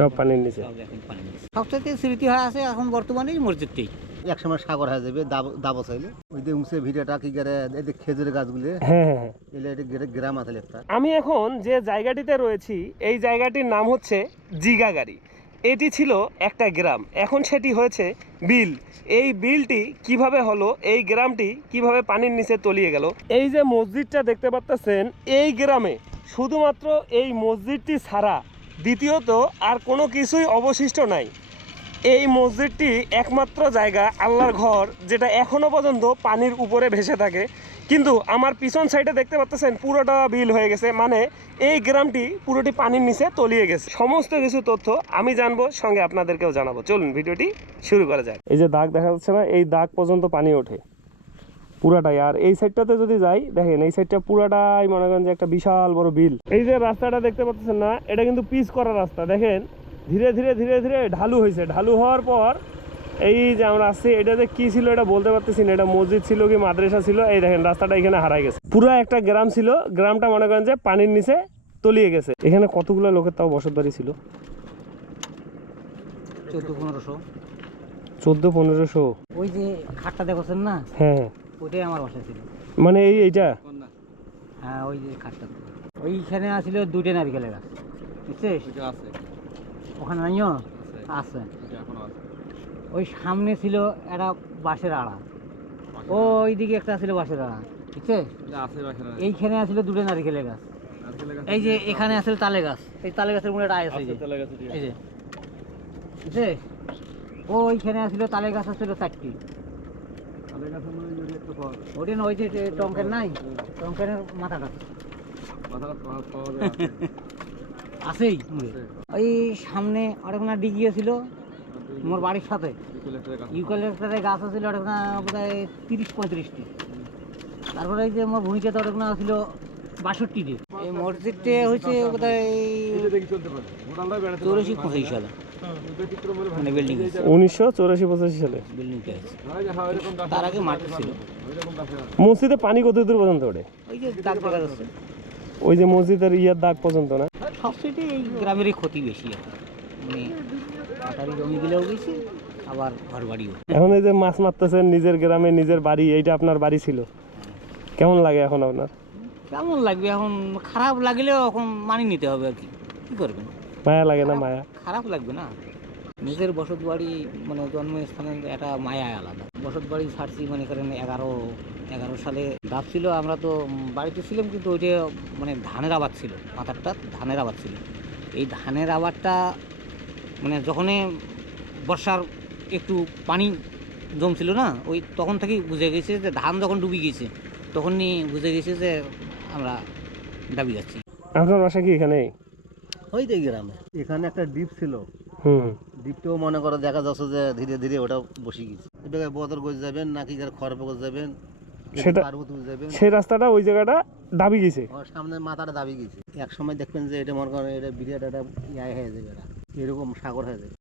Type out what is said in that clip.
সব পানির নিচে। সবচেয়ে স্মৃতি হয়ে আছে এখন বর্তমানে মসজিদটি। একসময় সাগর হয়ে যাবে দাবো চাইলে ওই যে উঁচে ভিডিওটা কি করে খেজুরের গাছগুলি হ্যাঁ, গ্রাম আছে একটা। আমি এখন যে জায়গাটিতে রয়েছি এই জায়গাটির নাম হচ্ছে জিগাগাড়ি। এটি ছিল একটা গ্রাম, এখন সেটি হয়েছে বিল। এই বিলটি কিভাবে হলো, এই গ্রামটি কিভাবে পানির নিচে তলিয়ে গেল। এই যে মসজিদটা দেখতে পাচ্ছেন, এই গ্রামে শুধুমাত্র এই মসজিদটি ছাড়া দ্বিতীয়ত আর কোনো কিছুই অবশিষ্ট নাই। এই মসজিদটি একমাত্র জায়গা, আল্লাহর ঘর, যেটা এখনো পর্যন্ত পানির উপরে ভেসে থাকে। কিন্তু আমার পিছন সাইডে দেখতে পাচ্ছেন পুরোটা বিল হয়ে গেছে, মানে এই গ্রামটি পুরোটি পানির নিচে তলিয়ে গেছে। সমস্ত কিছু তথ্য আমি জানবো, সঙ্গে আপনাদেরকেও জানাবো। চলুন ভিডিওটি শুরু করা যায়। এই যে দাগ দেখা যাচ্ছে না, এই দাগ পর্যন্ত পানি ওঠে পুরাটাই। আর এই সাইডটাতে যদি যাই, দেখেন এই সাইডটা পুরাটাই মনে করেন যে একটা বিশাল বড় বিল। এই যে রাস্তাটা দেখতে পাচ্ছেন না, এটা কিন্তু পিচ করা রাস্তা। দেখেন ধীরে ধীরে ধীরে ধীরে ঢালু হয়েছে। ঢালু হওয়ার পর এই যে আমরা আসছি, এটা যে কি ছিল এটা বলতে পারতেছি না, এটা মসজিদ ছিল কি মাদ্রাসা ছিল। এই দেখেন রাস্তাটা এখানে হারাই গেছে। পুরো একটা গ্রাম ছিল, গ্রামটা মনে করেন যে পানির নিচে তলিয়ে গেছে। এখানে কতগুলো লোকের তাও বসত বাড়ি ছিল? 1400-1500। ওই যে খাটটা দেখছেন না, হ্যাঁ, ওইটাই আমার বাসা ছিল। মানে এইটা? হ্যাঁ, ওই যে খাটটা ওইখানে আছিল 2টা নারকেল গাছ, বুঝছিস? ওখানে নাইও আছে। ওই সামনে ছিল একটা বাঁশের আড়া, ওইদিকে একটা ছিল বাঁশের আড়া, বুঝছে? এইখানে আছিল 2টা নারকেলের গাছ। এই যে এখানে আছে তালে গাছ, এই তালে গাছের মধ্যে একটা আয় আছে, এই যে বুঝছে? ওইখানে আছিল তালে গাছ আছিল 4টি। ওটা না, ওই যে টঙ্কের নাই, টঙ্কের মাথাটা আছেই। ওই সামনে অনেকটা ডিগিয়ে ছিল মোর বাড়ির সাথে, ইউক্যালিপটাসের গাছ আছিল ওটা বোধহয় 30-35টি। তারপরে এই যে আমার ভূমিকা তো ওটা ছিল 62টি। এই মসজিদটা হয়েছে বোধহয় 84-85 সালে, মানে বিল্ডিং 1984-85 সালে বিল্ডিংটা। তার আগে মাটি ছিল। মসজিদে পানি কত দূর পর্যন্ত ওঠে? ওই যে দাগ দেখা যাচ্ছে, ওই যে মসজিদের ইয়ার দাগ পর্যন্ত না? সবচেয়ে এই গ্রামেরই ক্ষতি বেশি, মানে পাটারি জমিগুলোও বেশি, আবার ঘর বাড়িও। এখন এই যে মাছ মারতেছেন নিজের গ্রামে, নিজের বাড়ি, এইটা আপনার বাড়ি ছিল, কেমন লাগে এখন আপনার? কেমন লাগবে এখন? খারাপ লাগলেও এখন মানিয়ে নিতে হবে আর কি, কী করবেন? মায়া লাগে না? মায়া খারাপ লাগবে না? নিজের বসত বাড়ি মানে জন্মস্থানের একটা মায়া আলাদা। বসত বাড়ি ছাড়ছি মানে করেন 11 সালে ভাবছিল, আমরা তো বাড়িতে ছিলাম, কিন্তু ওইটা মানে ধানের আবাদ ছিল, মাথারটা ধানের আবাদ ছিল। এই ধানের আবাদটা মানে যখনই বর্ষার একটু পানি জমছিল না, ওই তখন থেকেই বুঝে গেছে যে ধান যখন ডুবে গেছে, তখনই বুঝে গেছে যে আমরা ডাবি যাচ্ছি। আপনার বাসা কি এখানে? ওই যে গ্রামে এখানে একটা দ্বীপ ছিল, দ্বীপটাও মনে করো দেখা যাচ্ছে যে ধীরে ধীরে ওটা বসে গেছে। এটাকে বদর করে যাবেন নাকি খড়পকর যাবেন, সেটা সেই রাস্তাটা ওই জায়গাটা দাবি গেছে, সামনে মাথাটা দাবি গেছে। এক সময় দেখবেন যে এটা মনে করেন এটা বিরাট একটা ইয়ে হয়ে যাবে, এরকম সাগর হয়ে যাবে।